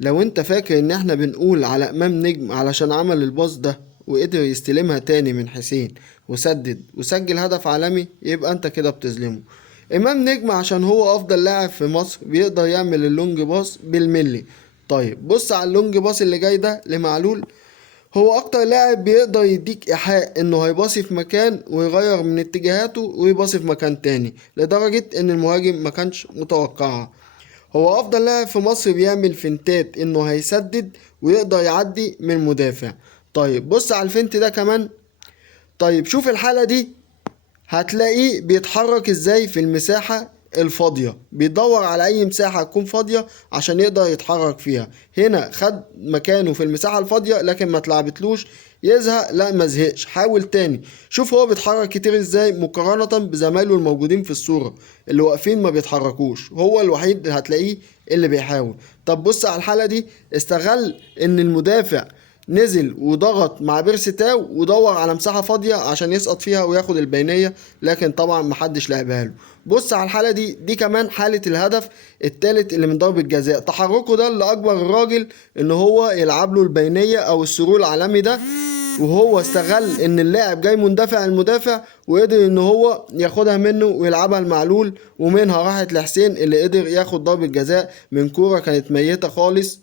لو انت فاكر ان احنا بنقول على امام نجم علشان عمل الباص ده وقدر يستلمها تاني من حسين وسدد وسجل هدف عالمي، يبقى انت كده بتظلمه. امام نجم عشان هو افضل لاعب في مصر بيقدر يعمل اللونج باص بالملي. طيب بص على اللونج باص اللي جاي ده لمعلول. هو اكتر لاعب بيقدر يديك ايحاء انه هيباصي في مكان ويغير من اتجاهاته ويباصي في مكان تاني لدرجة ان المهاجم ما كانش متوقعها. هو افضل لاعب في مصر بيعمل فنتات انه هيسدد ويقدر يعدي من مدافع. طيب بص على الفنت ده كمان. طيب شوف الحالة دي، هتلاقيه بيتحرك ازاي في المساحة الفاضية، بيدور على اي مساحة تكون فاضية عشان يقدر يتحرك فيها. هنا خد مكانه في المساحة الفاضية لكن ما اتلعبتلوش. يزهق؟ لا ما زهقش، حاول تاني. شوف هو بيتحرك كتير ازاي مقارنة بزمايله الموجودين في الصورة اللي واقفين ما بيتحركوش، هو الوحيد اللي هتلاقيه اللي بيحاول. طب بص على الحالة دي، استغل ان المدافع نزل وضغط مع بيرسي تاو ودور على مساحة فاضية عشان يسقط فيها وياخد البينية، لكن طبعا محدش لعبها له. بص على الحالة دي كمان حالة الهدف التالت اللي من ضربة جزاء. تحركه ده اللي أجبر الراجل إن هو يلعب له البينية أو السرور العالمي ده، وهو استغل ان اللاعب جاي مندفع المدافع وقدر ان هو ياخدها منه ويلعبها لمعلول، ومنها راحت لحسين اللي قدر ياخد ضربة جزاء من كورة كانت ميتة خالص.